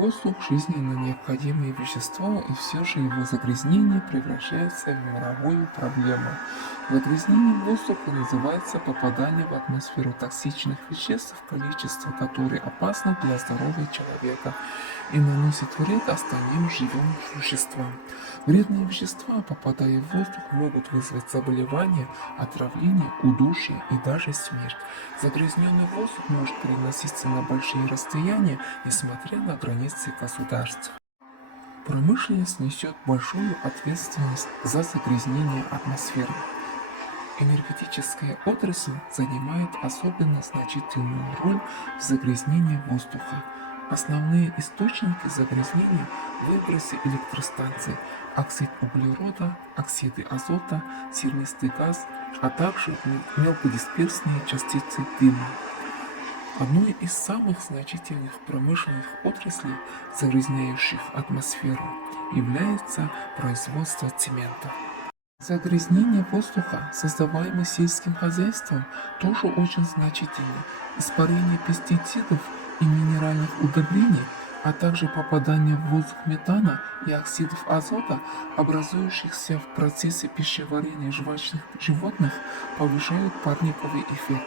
Воздух– жизненно необходимое вещество, и все же его загрязнение превращается в мировую проблему. Загрязнением воздуха называется попадание в атмосферу токсичных веществ в количестве, которые опасны для здоровья человека и наносят вред остальным живым существам. Вредные вещества, попадая в воздух, могут вызвать заболевания, отравление, удушье и даже смерть. Загрязненный воздух может переноситься на большие расстояния, несмотря на границы государств. Промышленность несет большую ответственность за загрязнение атмосферы. Энергетическая отрасль занимает особенно значительную роль в загрязнении воздуха. Основные источники загрязнения– выбросы электростанций, оксид углерода, оксиды азота, сернистый газ, а также мелкодисперсные частицы дыма. Одной из самых значительных промышленных отраслей, загрязняющих атмосферу, является производство цемента. Загрязнение воздуха, создаваемое сельским хозяйством, тоже очень значительно. Испарение пестицидов и минеральных удобрений, а также попадание в воздух метана и оксидов азота, образующихся в процессе пищеварения жвачных животных, повышают парниковый эффект.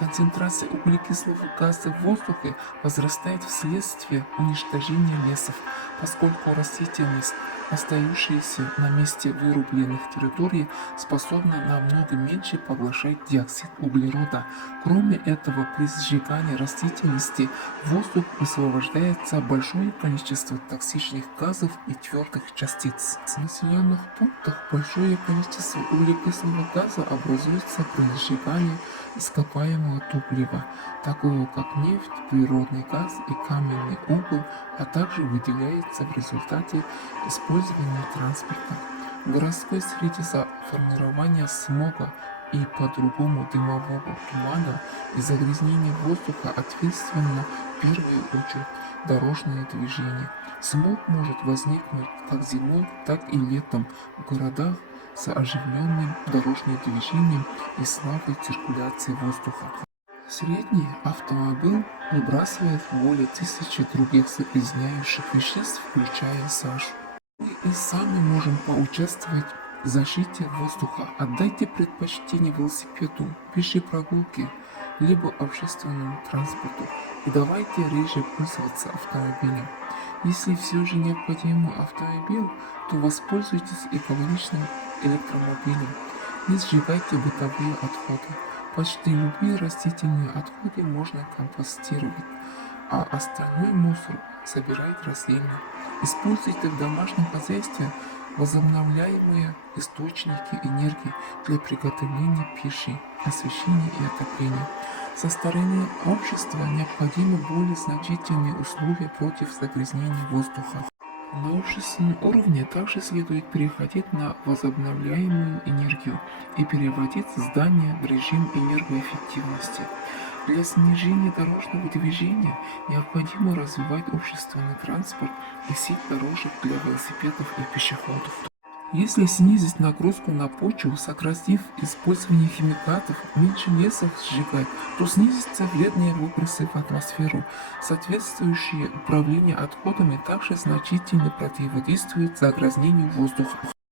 Концентрация углекислого газа в воздухе возрастает вследствие уничтожения лесов, поскольку растительность, остающаяся на месте вырубленных территорий, способна намного меньше поглощать диоксид углерода. Кроме этого, при сжигании растительности в воздух высвобождается большое количество токсичных газов и твердых частиц. В населенных пунктах большое количество углекислого газа образуется при сжигании ископаемого топлива, такого как нефть, природный газ и каменный уголь, а также выделяется в результате использования транспорта. В городской среде за формирование смога и по-другому дымового тумана и загрязнение воздуха ответственно в первую очередь дорожное движение. Смог может возникнуть как зимой, так и летом в городах с оживленным дорожным движением и слабой циркуляцией воздуха. Средний автомобиль выбрасывает более 1000 других загрязняющих веществ, включая сажу. Мы и сами можем поучаствовать в защите воздуха. Отдайте предпочтение велосипеду, пешей прогулке, либо общественному транспорту. И давайте реже пользоваться автомобилем. Если все же необходим автомобиль, то воспользуйтесь экологичным электромобилем. Не сжигайте бытовые отходы. Почти любые растительные отходы можно компостировать, а остальной мусор собирать раздельно. Используйте в домашнем хозяйстве возобновляемые источники энергии для приготовления пищи, освещения и отопления. Со стороны общества необходимы более значительные условия против загрязнения воздуха. На общественном уровне также следует переходить на возобновляемую энергию и переводить здания в режим энергоэффективности. Для снижения дорожного движения необходимо развивать общественный транспорт и сеть дорожек для велосипедов и пешеходов. Если снизить нагрузку на почву, сократив использование химикатов, меньше лесов сжигать, то снизятся вредные выбросы в атмосферу. Соответствующее управление отходами также значительно противодействует загрязнению воздуха.